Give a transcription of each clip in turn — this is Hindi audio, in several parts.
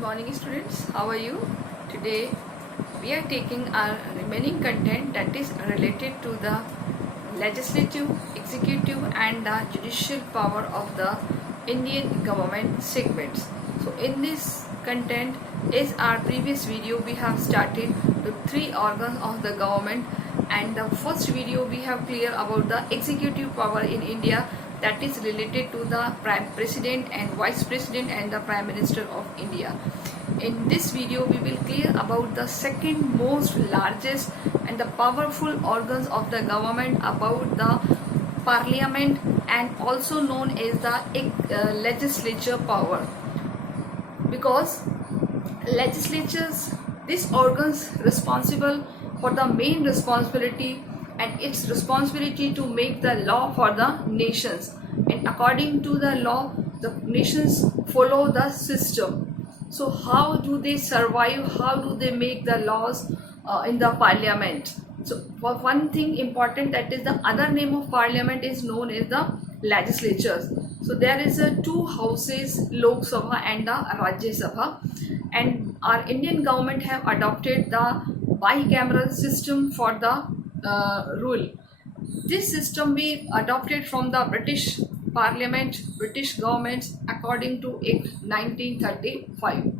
Good morning students, how are you? Today we are taking our remaining content that is related to the legislative, executive and the judicial power of the Indian government segments. So in this content, as our previous video, we have started the three organs of the government, and the first video we have clear about the executive power in India, that is related to the Prime President and Vice President and the Prime Minister of India. In this video we will clear about the second most largest and the powerful organs of the government, about the Parliament, and also known as the legislature power. Because legislatures, these organs responsible for the main responsibility, and its responsibility to make the law for the nations, and according to the law the nations follow the system. So how do they survive, how do they make the laws in the parliament? So for one thing important, that is the other name of parliament is known as the legislatures. So there is a two houses, Lok Sabha and the Rajya Sabha, and our Indian government have adopted the bicameral system for the rule. This system we adopted from the British Parliament, British governments, according to Act 1935.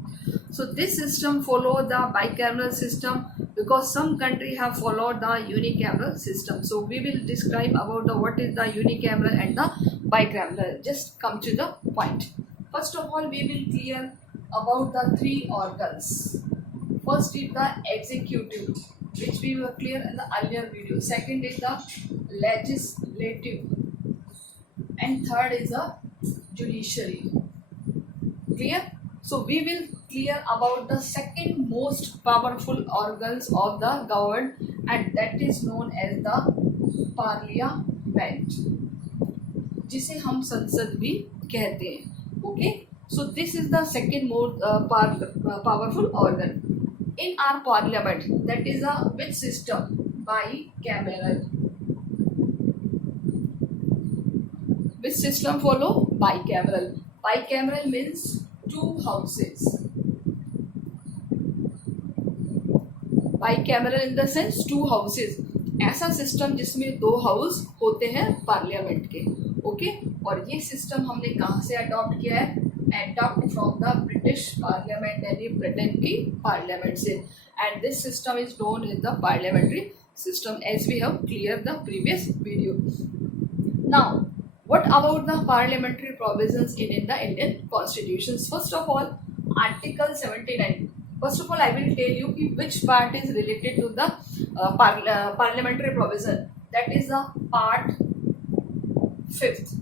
So this system follow the bicameral system because some country have followed the unicameral system. So we will describe about the what is the unicameral and the bicameral. Just come to the point. First of all, we will clear about the three organs. First is the executive, which we were clear in the earlier video. Second is the legislative, and third is the judiciary. Clear? So we will clear about the second most powerful organs of the government, and that is known as the parliament, जिसे हम संसद भी कहते हैं. Okay? So this is the second most powerful organ in our parliament. That is a which system? Bicameral. Which system follow? Bicameral. Bicameral means two houses. Bicameral in the sense two houses. ऐसा सिस्टम जिसमें दो हाउस होते हैं पार्लियामेंट के. ओके, और ये सिस्टम हमने कहाँ से अडॉप्ट किया है? Adopt from the British Parliament, यानी ब्रिटेन की पार्लियामेंट से. And this system is known as the parliamentary system, as we have cleared the previous video. Now, what about the parliamentary provisions in the Indian constitutions? First of all, Article 79. First of all, I will tell you which part is related to the parliamentary provision. That is the part 5th.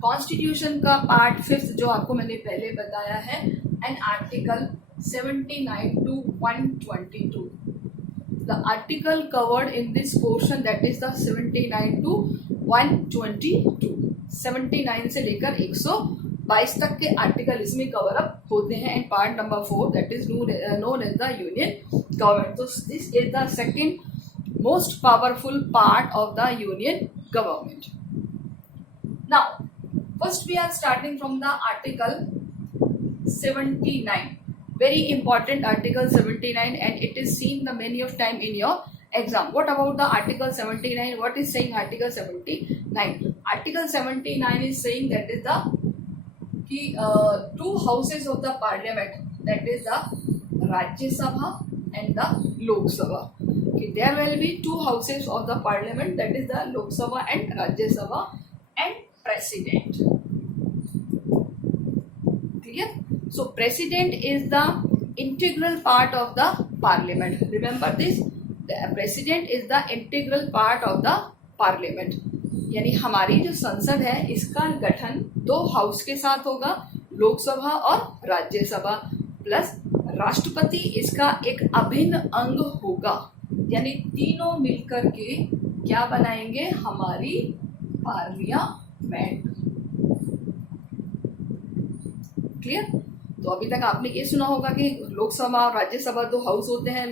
Constitution का पार्ट 5th जो आपको मैंने पहले बताया है, and article 79 to 122. The article covered in this portion, that is the 79 to 122. 79 से लेकर 122 तक के आर्टिकल इसमें कवर अप होते हैं. And part number 4 that is known as the union government. So this is the second most powerful part of the union government. Now, first we are starting from the article 79. Very important article 79, and it is seen the many of time in your exam. What about the article 79? What is saying article 79? Article 79 is saying that is the two houses of the parliament, that is the Rajya Sabha and the Lok Sabha. Okay, there will be two houses of the parliament, that is the Lok Sabha and Rajya Sabha, and president. Clear? So president is the integral part of the parliament. Remember this, the president is the integral part of the parliament. यानी हमारी जो संसद है इसका गठन दो हाउस के साथ होगा, लोकसभा और राज्यसभा, प्लस राष्ट्रपति इसका एक अभिन्न अंग होगा. यानी तीनों मिलकर के क्या बनाएंगे? हमारी पार्लियामेंट. क्लियर? तो अभी तक आपने ये सुना होगा कि लोकसभा और राज्यसभा दो हाउस होते हैं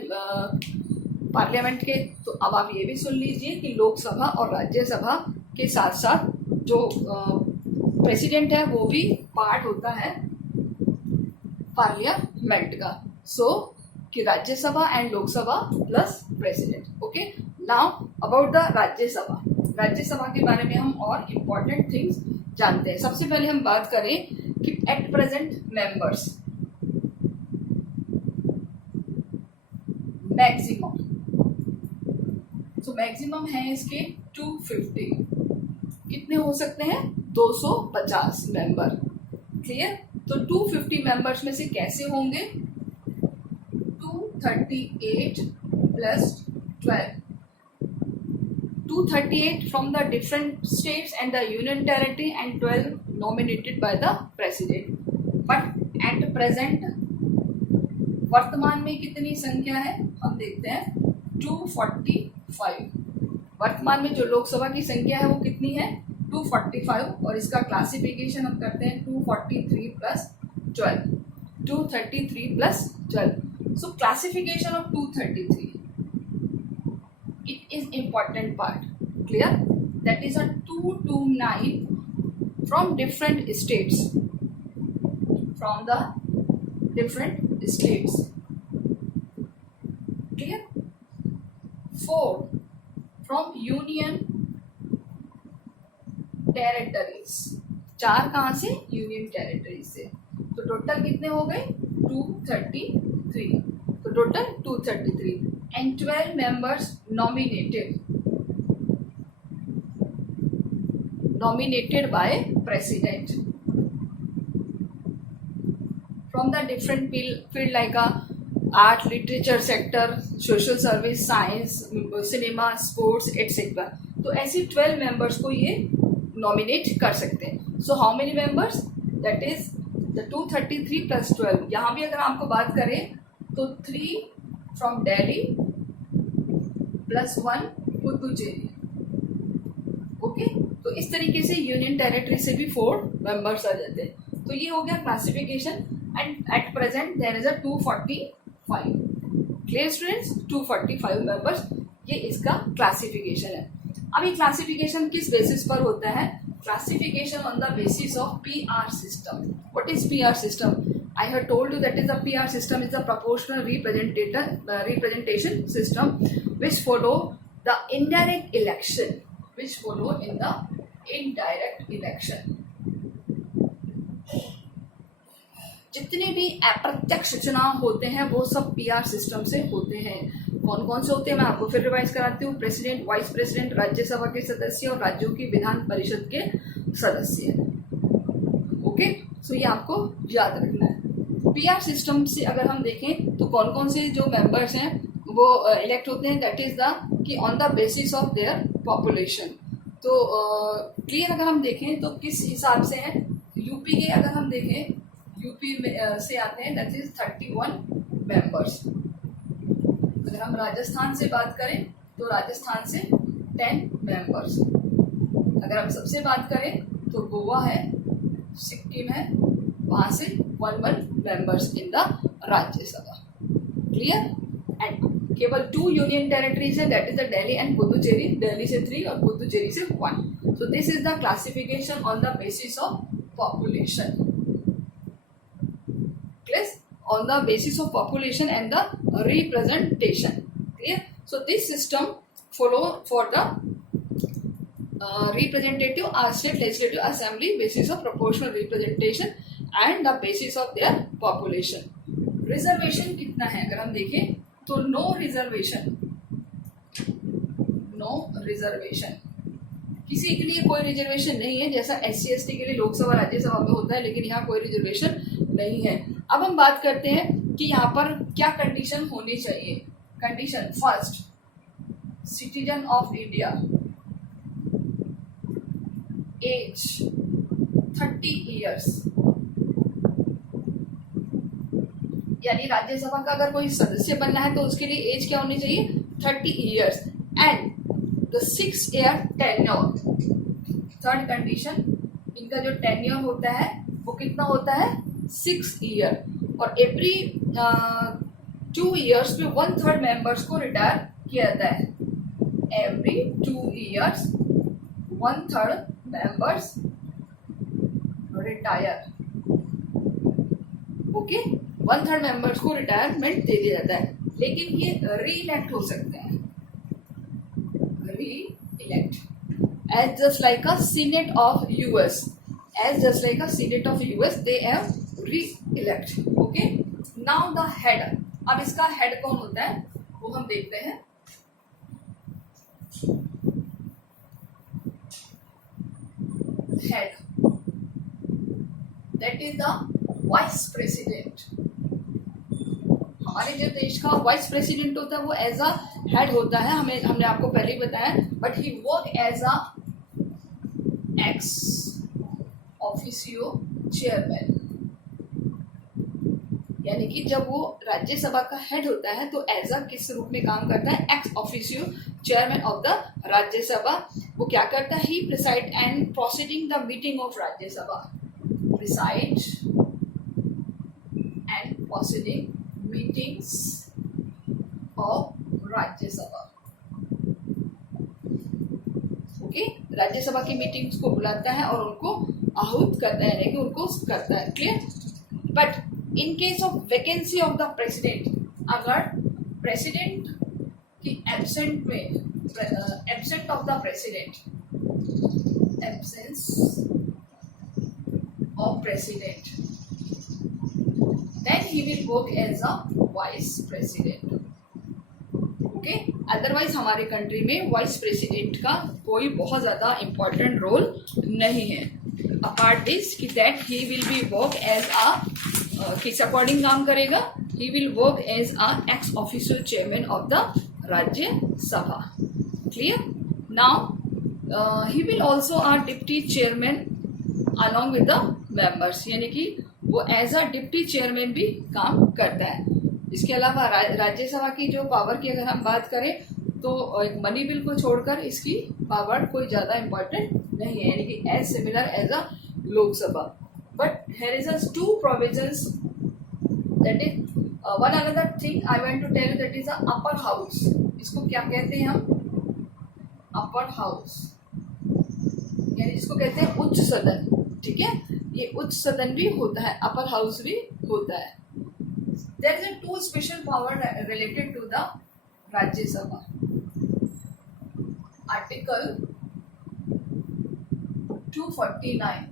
पार्लियामेंट के. तो अब आप ये भी सुन लीजिए कि लोकसभा और राज्यसभा के साथ साथ जो प्रेसिडेंट है वो भी पार्ट होता है पार्लियामेंट का. सो कि Rajya Sabha and Lok Sabha plus president. Okay, now about the Rajya Sabha. Rajya Sabha के बारे में हम और इम्पोर्टेंट थिंग्स जानते हैं. सबसे पहले हम बात करें कि एट प्रेजेंट मेंबर्स मैक्सिमम. तो मैक्सिमम है इसके 250. कितने हो सकते हैं? 250 मेंबर. क्लियर. तो 250 मेंबर्स में से कैसे होंगे? 238 plus 12. 238 from the different states and the union territory and 12 nominated by the president. But at present वर्तमान में कितनी संख्या है हम देखते हैं 245. वर्तमान में जो लोकसभा की संख्या है वो कितनी है? 245. और इसका क्लासिफिकेशन हम करते हैं 243 plus 12. 233 plus 12. So classification of 233. It is important part. Clear? That is a 229 from different states. From the different states. Clear? 4 from union territories. 4 कहाँ से? यूनियन टेरिटरीज से. तो टोटल कितने हो गए? 233. तो total 233 and 12 members nominated by president from the different field like art, literature sector, social service, science, cinema, sports, etc. तो ऐसे 12 members को ये nominate कर सकते हैं. So how many members? That is the 233 plus 12. यहाँ भी अगर आपको बात करें तो 3 from Delhi plus 1 Puducherry. Okay, तो इस तरीके से यूनियन टेरिटरी से भी 4 मेंबर्स आ जाते हैं. तो ये हो गया classification. And at present there is a 245. Clear students? 245 members. ये इसका क्लासिफिकेशन है. अब ये क्लासिफिकेशन किस बेसिस पर होता है? Classification on the basis of PR system. What is PR system? I have told you that is the PR system is the proportional representation system which follow the indirect election. Which follow in the indirect election. जितने भी अप्रत्यक्ष चुनाव होते हैं वो सब PR सिस्टम से होते हैं. कौन कौन से होते हैं मैं आपको फिर रिवाइज कराती हूँ. प्रेसिडेंट, वाइस प्रेसिडेंट, राज्यसभा के सदस्य और राज्यों की विधान परिषद के सदस्य. ओके, सो ये आपको याद रखना है. PR सिस्टम से अगर हम देखें तो कौन कौन से जो मेंबर्स हैं वो इलेक्ट होते हैं. दैट इज द कि on the basis of their population. तो क्लियर अगर हम देखें तो किस हिसाब से है. यूपी के अगर हम देखें, यूपी से आते हैं दैट इज 31 मेंबर्स. अगर हम राजस्थान से बात करें तो राजस्थान से 10 मेंबर्स. अगर हम सबसे बात करें तो गोवा है, सिक्किम है, वहां से 11 members in the Rajya Sabha. Clear. And केवल 2 यूनियन टेरिटरीज है that is the Delhi and Puducherry. Delhi से 3 और पुदुचेरी से 1. सो this is the classification on the basis of population. Clear? On the basis of population and the representation. Clear? So this system follow for the representative or state legislative assembly basis of proportional representation and the basis of their population. Reservation कितना है अगर हम देखें तो no reservation. किसी के लिए कोई रिजर्वेशन नहीं है. जैसा SC/ST के लिए लोकसभा राज्यसभा में होता है लेकिन यहाँ कोई रिजर्वेशन नहीं है. अब हम बात करते हैं कि यहाँ पर क्या कंडीशन होनी चाहिए. Condition first, citizen of India, age 30 years. यानी राज्यसभा का अगर कोई सदस्य बनना है तो उसके लिए एज क्या होनी चाहिए? 30 years. And the 6 year tenure. Third condition, इनका जो टेन्योर होता है वो कितना होता है? 6 ईयर. और एवरी 2 ईयर्स में 1/3 मेंबर्स को रिटायर किया जाता है. Every 2 years 1/3 members retire. Okay, 1/3 members को रिटायरमेंट दे दिया जाता है, लेकिन ये री इलेक्ट हो सकते हैं, री elect as just like a Senate of US, as just like a Senate of US, they have re-elect. Okay, now the head. अब इसका हेड कौन होता है वो हम देखते हैं. Head, that is the vice president. हमारे जो देश का वाइस प्रेसिडेंट होता है वो एज अ हेड होता है, हमने आपको पहले ही बताया, but he work as a ex officio chairman. यानी कि जब वो राज्यसभा का हेड होता है तो एज अ किस रूप में काम करता है, ex officio chairman of the Rajya Sabha. वो क्या करता है, he preside and proceeding the meeting of Rajya Sabha, preside and proceeding meetings of Rajya Sabha. Okay, Rajya Sabha की मीटिंग्स को बुलाता है और उनको आहूत करता है, यानी कि उनको करता है. Clear. But in case of vacancy of the president, अगर प्रेसिडेंट की एब्सेंट में, absent of the president, absence of president, then he will work as a vice president. Okay, otherwise हमारे कंट्री में वाइस प्रेसिडेंट का कोई बहुत ज़्यादा इम्पोर्टेंट रोल नहीं है. अपार्ट दिस कि that he will be work as a, किस अकॉर्डिंग काम करेगा, he will work as a ex official chairman of the Rajya Sabha. Clear. Now he will also are deputy chairman along with the members, यानी कि वो एज अ डिप्टी चेयरमैन भी काम करता है. इसके अलावा राज्यसभा की जो पावर की अगर हम बात करें तो एक मनी बिल को छोड़कर इसकी पावर कोई ज़्यादा इम्पोर्टेंट नहीं है, यानी कि as similar as a Lok Sabha. But here is a two provisions, that is one another thing I want to tell you, that is a upper house. इसको क्या कहते हैं हम, अपर हाउस, यानी जिसको कहते हैं उच्च सदन. ठीक है, ये उच्च सदन भी होता है, अपर हाउस भी होता है. There is a two special power related to the Rajya Sabha. Article 249,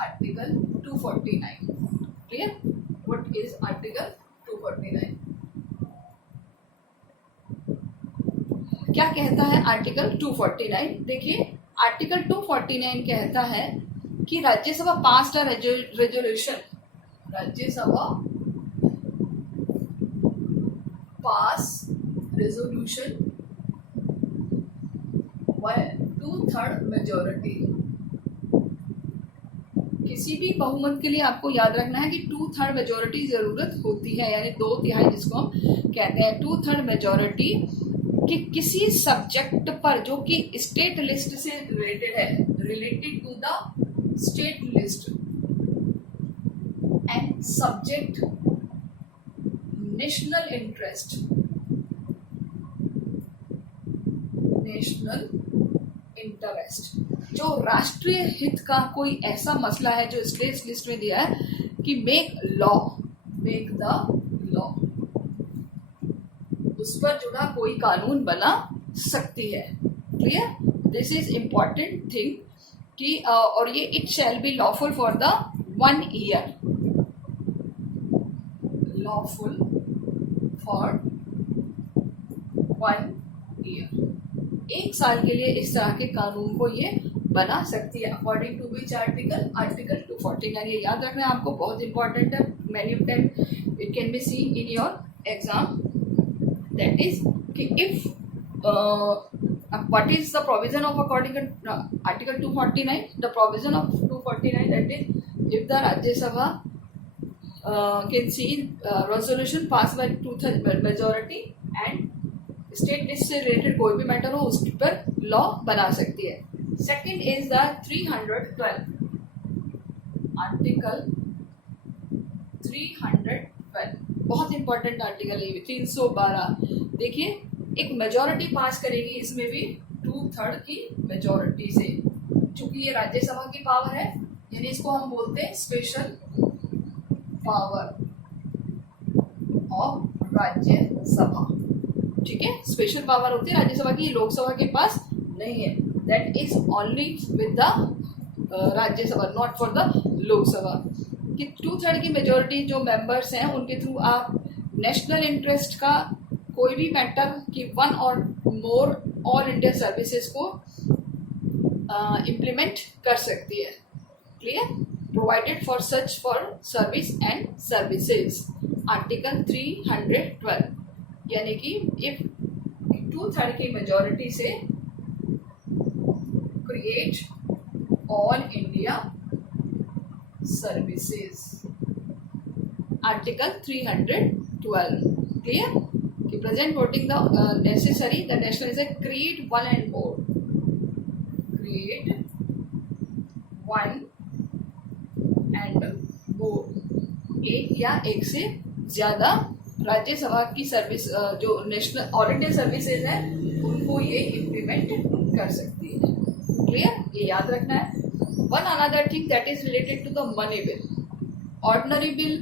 article 249. Clear. What is article 249? क्या कहता है आर्टिकल 249? देखिए, आर्टिकल 249 कहता है कि Rajya Sabha pass a resolution, Rajya Sabha pass resolution by 2/3 majority. किसी भी बहुमत के लिए आपको याद रखना है कि 2/3 मेजोरिटी जरूरत होती है, यानी 2/3 जिसको हम कहते हैं. 2/3 मेजोरिटी कि किसी सब्जेक्ट पर जो कि स्टेट लिस्ट से रिलेटेड है, related to the state list and subject national interest, national interest, जो राष्ट्रीय हित का कोई ऐसा मसला है जो स्टेट लिस्ट में दिया है कि make law, make the law, उस पर जुड़ा कोई कानून बना सकती है. Clear. This is important thing कि और ये it shall be lawful for the 1 year, lawful for 1 year. 1 साल के लिए इस तरह के कानून को ये बना सकती है, according to which article, article 249. ये याद रखना आपको, बहुत इंपॉर्टेंट है. Many time it can be seen in your exam. That is, if what is the provision of according to Article 249? The provision of 249, that is, if the Rajya Sabha can see resolution passed by 2/3 majority and state list से related कोई भी मैटर हो उस पर लॉ बना सकती है. Second is the 312, आर्टिकल 312 बहुत इंपॉर्टेंट आर्टिकल है. 312. देखिए, एक मेजोरिटी पास करेगी, इसमें भी 2/3 की मेजोरिटी से. चूंकि ये राज्यसभा की पावर है, यानी इसको हम बोलते हैं स्पेशल पावर ऑफ राज्यसभा। ठीक है, स्पेशल पावर होती है राज्यसभा की, लोकसभा के पास नहीं है। That is only with the Rajya Sabha, not for the Lok Sabha. कि 2/3 की मेजोरिटी जो मेंबर्स हैं उनके थ्रू आप नेशनल इंटरेस्ट का कोई भी मैटर कि 1 और मोर ऑल इंडिया सर्विसेज को इम्प्लीमेंट कर सकती है। Clear? Provided for such for service and services, article 312। यानी कि इफ 2/3 की मेजोरिटी से create all India services, article 312। Clear? कि present voting the necessary the national is a create 1 and more, create 1 and more, एक या एक से ज्यादा राज्यसभा की सर्विस जो नेशनल ऑल इंडिया सर्विसेज है उनको ये इम्प्लीमेंट कर सकती है। क्लियर? ये याद रखना है। One another thing that is related to the money bill. Ordinary bill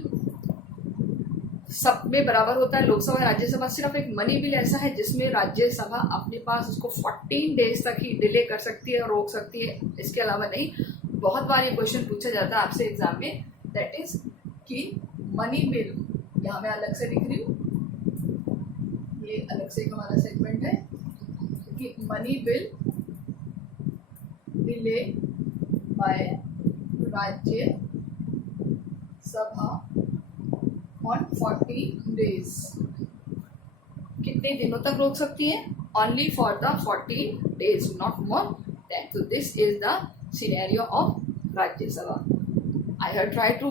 सब में बराबर होता है, लोकसभा राज्यसभा। सिर्फ एक मनी बिल ऐसा है जिसमें राज्यसभा अपने पास उसको 14 डेज तक ही डिले कर सकती है और रोक सकती है, इसके अलावा नहीं। बहुत बार ये क्वेश्चन पूछा जाता है आपसे एग्जाम में, दैट इज कि मनी बिल, यहाँ मैं अलग से लिख रही हूँ, ये अलग से एक हमारा सेगमेंट है कि money bill delay by Rajya Sabha on 40 days. कितने दिनों तक रोक सकती है? Only for the 40 days, not more than. तो this is the scenario of Rajya Sabha. I have try to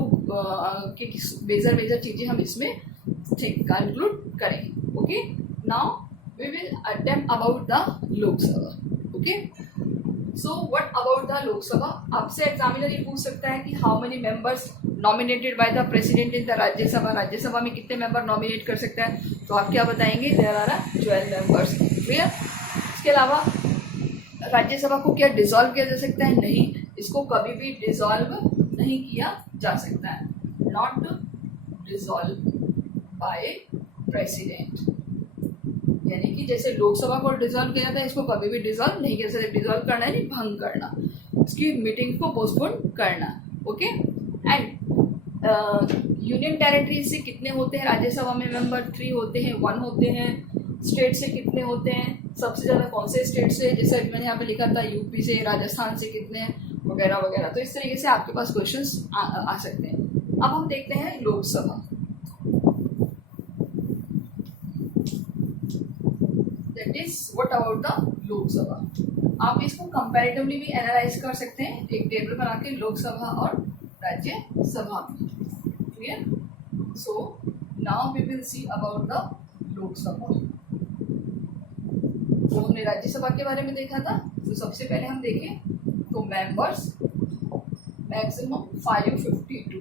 कि मेजर चीजें हम इसमें कंक्लूड करेंगे। Okay, now we will attempt about the Lok Sabha. Okay, so what about the Lok Sabha? आपसे एग्जामिनर ये पूछ सकता है कि how many members nominated by the president in the Rajya Sabha. Rajya Sabha में कितने मेंबर नॉमिनेट कर सकता है? तो आप क्या बताएंगे? There are 12 members. क्लियर? इसके अलावा राज्यसभा को क्या डिसॉल्व किया जा सकता है? नहीं, इसको कभी भी डिसॉल्व नहीं किया जा सकता है। Not dissolve by president. यानी कि जैसे लोकसभा को डिसॉल्व किया जाता है, इसको कभी भी डिसॉल्व नहीं किया जा सकता। डिसॉल्व करना है नहीं, भंग करना, इसकी मीटिंग को पोस्टपोन करना। ओके, एंड यूनियन टेरिटरी से कितने होते हैं राज्यसभा में मेंबर? 3 होते हैं, 1 होते हैं। स्टेट से कितने होते हैं? सबसे ज़्यादा कौन से स्टेट से? जैसे मैंने यहाँ पे लिखा था यूपी से, राजस्थान से कितने हैं, वगैरह वगैरह। तो इस तरीके से आपके पास क्वेश्चंस आ सकते हैं। अब हम देखते हैं Lok Sabha. That is what about the Lok Sabha. आप इसको कंपैरेटिवली भी एनालाइज कर सकते हैं, एक टेबल बना के लोकसभा और राज्यसभा में। Clear? So now we will see about the Lok Sabha. तो हमने राज्यसभा के बारे में देखा था, तो सबसे पहले हम देखें तो मेंबर्स मैक्सिमम 552।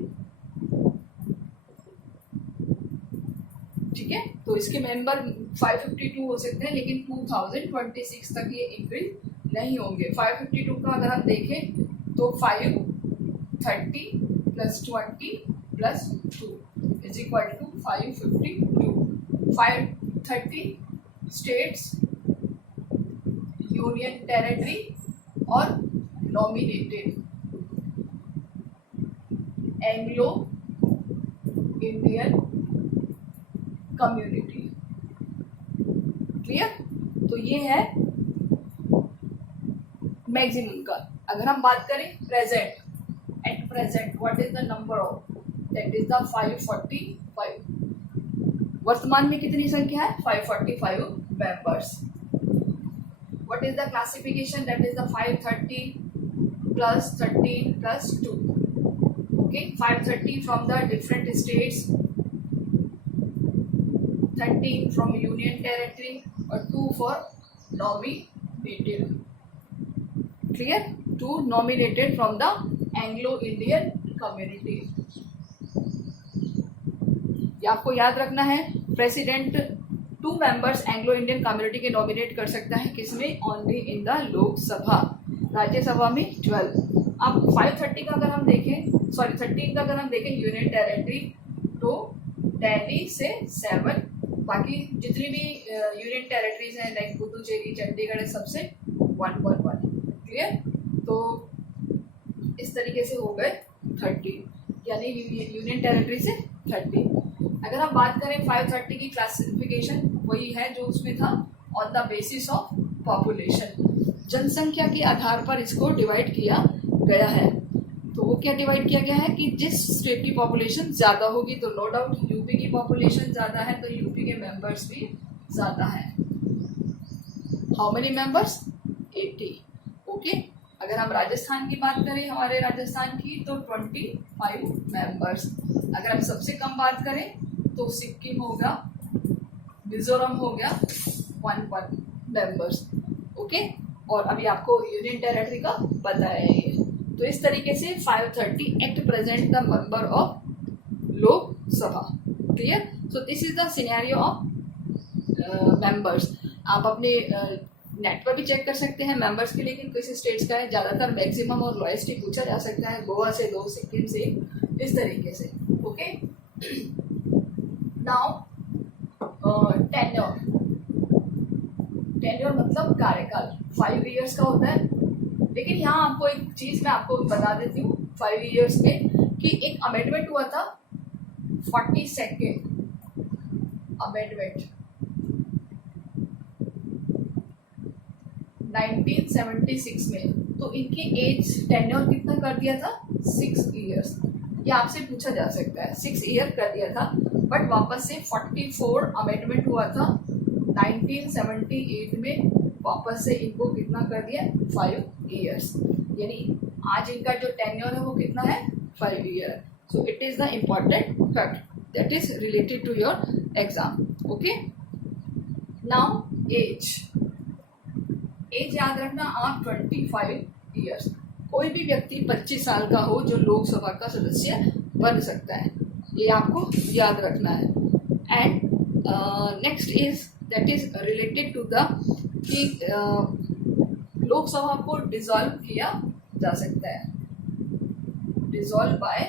ठीक है, तो इसके मेंबर 552 हो सकते हैं, लेकिन 2026 तक ये इंक्रीज नहीं होंगे। 552 का अगर हम देखें तो 530 + 20 + 2 is equal to 552। 530 states, union territory और nominated Anglo Indian community. Clear? तो ये है मैक्सिमम का। अगर हम बात करें present, at present what is the number of, that is the 545। वर्तमान में कितनी संख्या है? 545 members. What is the classification? That is the 530 plus 13 plus 2. Okay, 530 from the different states, 13 from union territory, or 2 for nominated. Clear? 2 nominated from the Anglo-Indian community. ये आपको याद रखना है। President 2 members Anglo Indian community के नॉमिनेट कर सकता है, किसमें? Only in the Lok Sabha. Rajya Sabha में 12। अब 530 का अगर हम देखें, सॉरी 13 का अगर हम देखें यूनियन टेरिटरी, तो दिल्ली से 7, बाकी जितनी भी यूनियन टेरिटरीज हैं लाइक पुदुचेरी, चंडीगढ़, सबसे 111। क्लियर? तो इस तरीके से हो गए 30, यानी यूनियन टेरिटरी से 30। अगर हम बात करें 530 की क्लासिफिकेशन, वही है जो उसमें था, on the basis of population, जनसंख्या के आधार पर इसको डिवाइड किया गया है। तो वो क्या डिवाइड किया गया है कि जिस स्टेट की पॉपुलेशन ज़्यादा होगी, तो नो डाउट यूपी की पॉपुलेशन ज़्यादा है, तो यूपी के मेंबर्स भी ज़्यादा हैं। How many members? 80। ओके। अगर हम राजस्थान की बात करें, हमारे राजस्थान की, तो 25 मेंबर्स। अगर हम सबसे कम बात करें तो सिक्किम होगा, मिजोरम हो गया 11 मेंबर्स। ओके। और अभी आपको यूनियन टेरिटरी का बताया है ये। तो इस तरीके से 530 act present the member of Lok Sabha. Clear? So this is the scenario of members. आप अपने नेट पर भी चेक कर सकते हैं मेंबर्स के, लेकिन किसी स्टेट्स का है, ज़्यादातर मैक्सिमम और लोएस्ट ही पूछा जा सकता है, गोवा से 2, सिक्किम से, इस तरीके से। ओके। Now tenure. टेन्योर मतलब कार्यकाल 5 इयर्स का होता है। लेकिन यहाँ आपको एक चीज मैं आपको बता देती हूँ 5 इयर्स में, कि एक अमेंडमेंट हुआ था 42nd अमेंडमेंट 1976 में। तो इनकी एज टेन्योर कितना कर दिया था? 6 इयर्स। ये आपसे पूछा जा सकता है, 6 ईयर कर दिया था, बट वापस से 44 अमेंडमेंट हुआ था 1978 में, वापस से इनको कितना कर दिया? 5 इयर्स। यानी आज इनका जो टेन्योर है वो कितना है? 5 year. So it is the important fact that is related to your exam. Okay. Now age. Age याद रखना आप 25 ईयर्स। कोई भी व्यक्ति 25 साल का हो जो लोकसभा का सदस्य बन सकता है, ये आपको याद रखना है। And next is that is related to the कि लोकसभा को डिसॉल्व किया जा सकता है, डिसॉल्व बाय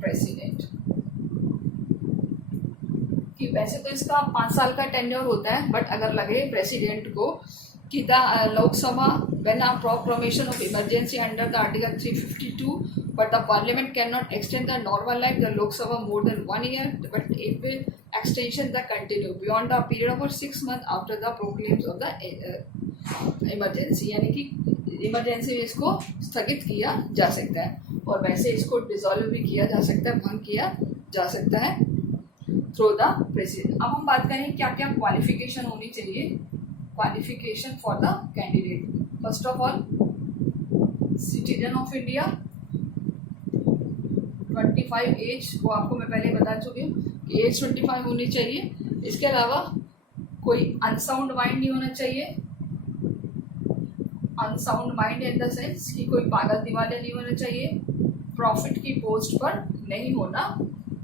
प्रेसिडेंट। कि वैसे तो इसका 5 साल का टेन्योर होता है, बट अगर लगे प्रेसिडेंट को कि the Lok Sabha when a proclamation of emergency under the article 352, but the parliament cannot extend the normal life the Lok Sabha more than 1 year, but if extension the continue beyond the period of 6 months after the proclaims of the emergency, यानी कि इमरजेंसी में इसको स्थगित किया जा सकता है, और वैसे इसको डिसॉल्व भी किया जा सकता है, भंग किया जा सकता है थ्रू द प्रेसिडेंट। अब हम बात करें क्या क्या क्वालिफिकेशन होनी चाहिए। Qualification for the candidate, first of all citizen of India, 25 age, वो आपको मैं पहले बता चुकी हूँ कि एज 25 होनी चाहिए। इसके अलावा कोई अनसाउंड माइंड नहीं होना चाहिए। Unsound mind in the sense कि कोई पागल दिवाले नहीं होना चाहिए। प्रॉफिट की पोस्ट पर नहीं होना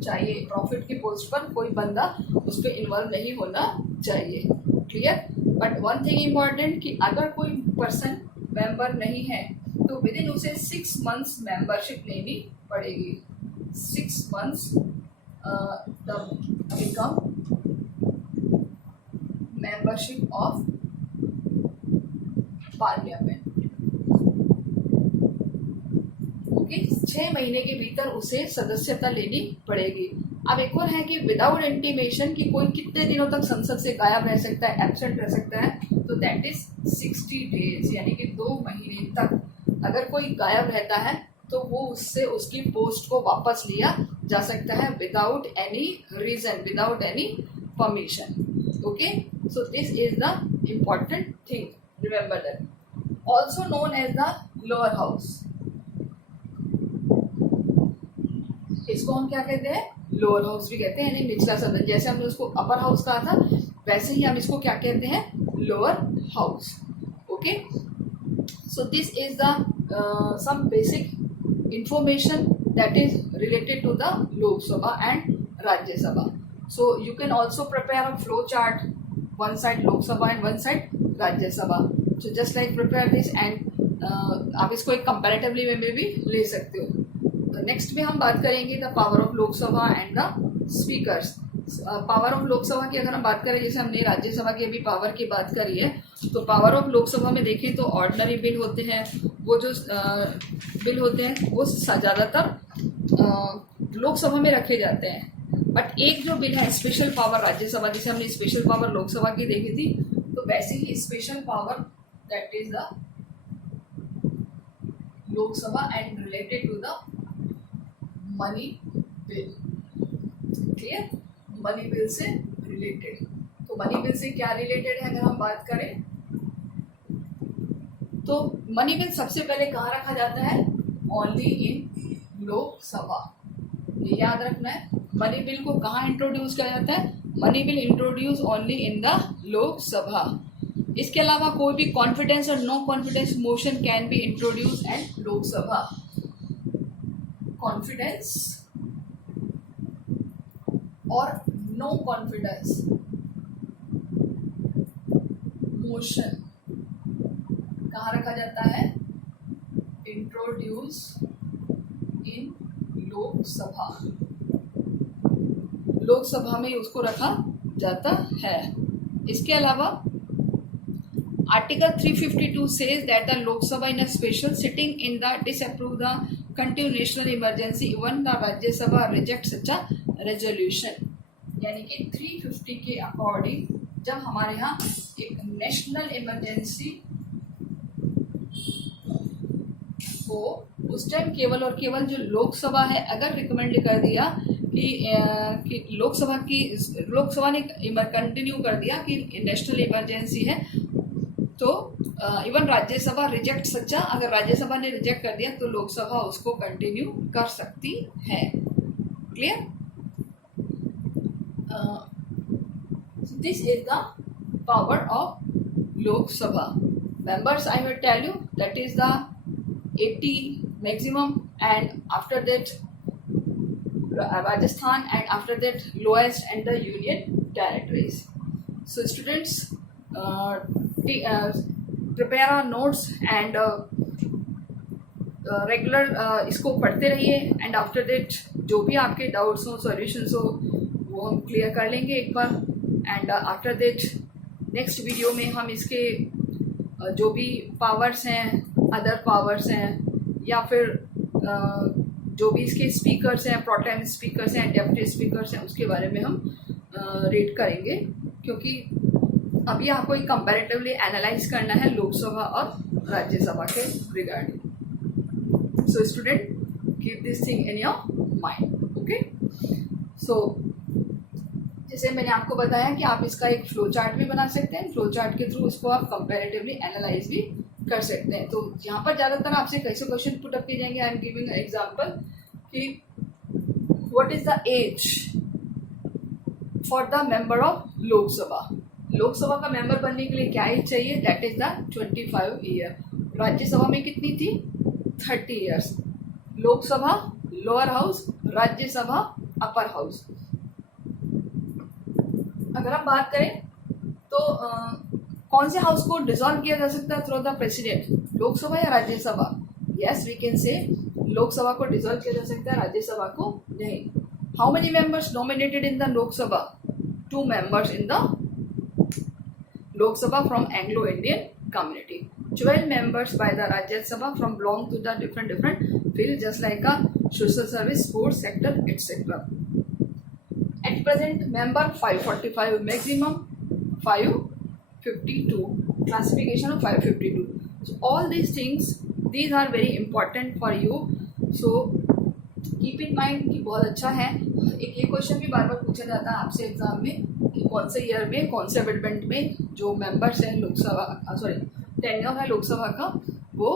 चाहिए, प्रॉफिट की पोस्ट पर कोई बंदा उस पर इन्वॉल्व नहीं होना चाहिए। Clear? But one thing important कि अगर कोई पर्सन मेंबर नहीं है तो विद इन उसे 6 मंथ्स मेंबरशिप लेनी पड़ेगी। 6 months become membership of parliament. Okay, 6 महीने के भीतर उसे सदस्यता लेनी पड़ेगी। अब एक और है कि विदाउट इंटीमेशन कि कोई कितने दिनों तक संसद से गायब रह सकता है, एब्सेंट रह सकता है, तो दैट इज 60 डेज, यानी कि 2 महीने तक अगर कोई गायब रहता है तो वो उससे उसकी पोस्ट को वापस लिया जा सकता है without any reason, without any permission. Okay, so this is the important thing, remember that. Also known as the lower house, इसको हम क्या कहते हैं? लोअर हाउस भी कहते हैं, यानी निचला सदन। जैसे हमने उसको अपर हाउस कहा था, वैसे ही हम इसको क्या कहते हैं? Lower house. Okay, so this is the some basic information that is related to the Lok Sabha and Rajya Sabha. So you can also prepare a flow chart, one side Lok Sabha and one side Rajya Sabha. So just like prepare this, and आप इसको एक कंपैरेटिवली वे में भी ले सकते हो। नेक्स्ट में हम बात करेंगे the power of Lok Sabha and the speakers. Power of Lok Sabha की अगर हम बात करें, जैसे हमने राज्यसभा की अभी पावर की बात करी है, तो पावर ऑफ लोकसभा में देखें तो ऑर्डिनरी बिल होते हैं, वो जो बिल होते हैं वो ज़्यादातर लोकसभा में रखे जाते हैं। बट एक जो बिल है स्पेशल पावर राज्यसभा, जैसे हमने स्पेशल पावर लोकसभा की देखी थी, तो वैसे ही special power that is the Lok Sabha and related to the money bill. Clear? Money bill से रिलेटेड, तो मनी बिल से क्या रिलेटेड है अगर हम बात करें, तो मनी बिल सबसे पहले कहाँ रखा जाता है? Only in Lok Sabha. ये याद रखना है, मनी बिल को कहाँ इंट्रोड्यूस किया जाता है? Money bill introduce only in the Lok Sabha. इसके अलावा कोई भी कॉन्फिडेंस और no confidence motion can be introduce at Lok Sabha. Confidence और नो कॉन्फिडेंस मोशन कहाँ रखा जाता है? इंट्रोड्यूस इन लोकसभा। लोकसभा में उसको रखा जाता है। इसके अलावा article 352 says that the Lok Sabha in a special sitting in the disapprove the continued national emergency even the Rajya Sabha reject such a resolution। यानी कि 350 के अकॉर्डिंग जब हमारे यहाँ एक नेशनल इमरजेंसी हो, उस टाइम केवल और केवल जो लोकसभा है अगर रिकमेंड कर दिया कि लोकसभा ने कंटिन्यू कर दिया कि नेशनल इमरजेंसी है, तो इवन राज्यसभा रिजेक्ट सच्चा, अगर राज्यसभा ने रिजेक्ट कर दिया तो लोकसभा उसको कंटिन्यू कर सकती है। Clear? This is the power of Lok Sabha. Members I will tell you that is the 80 maximum, and after that Rajasthan, and after that lowest and the union territories. So students, prepare our notes and regular इसको पढ़ते रहिए, एंड आफ्टर दैट जो भी आपके डाउट्स हो, सॉल्यूशंस हो, वो हम क्लियर कर लेंगे एक बार। And after that next video में हम इसके जो भी पावर्स हैं, अदर पावर्स हैं, या फिर जो भी इसके स्पीकर्स हैं, प्रोटेम स्पीकर्स हैं, डेप्टी स्पीकर्स हैं, उसके बारे में हम रीड करेंगे, क्योंकि अभी आपको एक कंपैरेटिवली एनालाइज करना है लोकसभा और राज्यसभा के regarding. So student, keep this thing in your mind. Okay, so जैसे मैंने आपको बताया कि आप इसका एक फ्लो चार्ट भी बना सकते हैं, फ्लो चार्ट के थ्रू इसको आप कंपैरेटिवली एनालाइज भी कर सकते हैं। तो यहाँ पर ज़्यादातर आपसे कैसे क्वेश्चन पुट अप किए जाएंगे, आई एम गिविंग एग्जांपल कि what is the age for the member of Lok Sabha. Lok Sabha का मेंबर बनने के लिए क्या एज चाहिए? That is the 25 year. Rajya Sabha में कितनी थी? 30 years. Lok Sabha lower house, Rajya Sabha upper house. अगर हम बात करें तो कौन से हाउस को डिसॉल्व किया जा सकता है थ्रू द प्रेसिडेंट? लोकसभा या Rajya Sabha? Yes, we can say Lok Sabha को डिसॉल्व किया जा सकता है, राज्यसभा को नहीं। How many members nominated in the Lok Sabha? 2 members in the Lok Sabha from Anglo-Indian community. 12 members by the Rajya Sabha from belong to the different field, just like a social service, sports sector, etc. At present, member 545, maximum 552, classification of 552. So all these things, these are very important for you. So keep in mind कि बहुत अच्छा है। एक ये क्वेश्चन भी बार बार पूछा जाता है आपसे एग्जाम में कि कौन से ईयर में, कौन से अमेंडमेंट में जो मेंबर्स हैं लोकसभा, टेन्योर है लोकसभा का, वो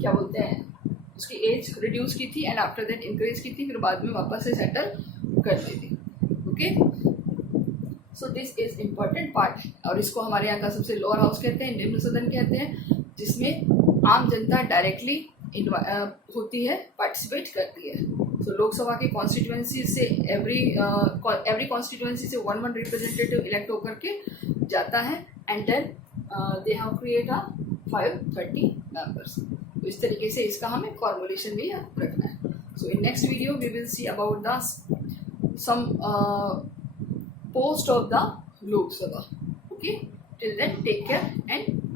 क्या बोलते हैं, उसकी एज रिड्यूस की थी एंड आफ्टर दैट इंक्रीज की थी, फिर बाद में वापस से सेटल कर दी थी। Okay, so this is important part. और इसको हमारे यहाँ का सबसे लोअर हाउस कहते हैं, निम्न सदन कहते हैं, जिसमें आम जनता डायरेक्टली होती है, पार्टिसिपेट करती है। तो लोकसभा की कॉन्स्टिट्यूएंसी से एवरी कॉन्स्टिट्यूएंसी से 1 रिप्रेजेंटेटिव इलेक्ट होकर के जाता है, and then they have create a 530 members. तो इस तरीके से इसका हमें फॉर्मुलेशन भी रखना है। So in next video we will see about the some post of the Lok Sabha. Okay, till then take care and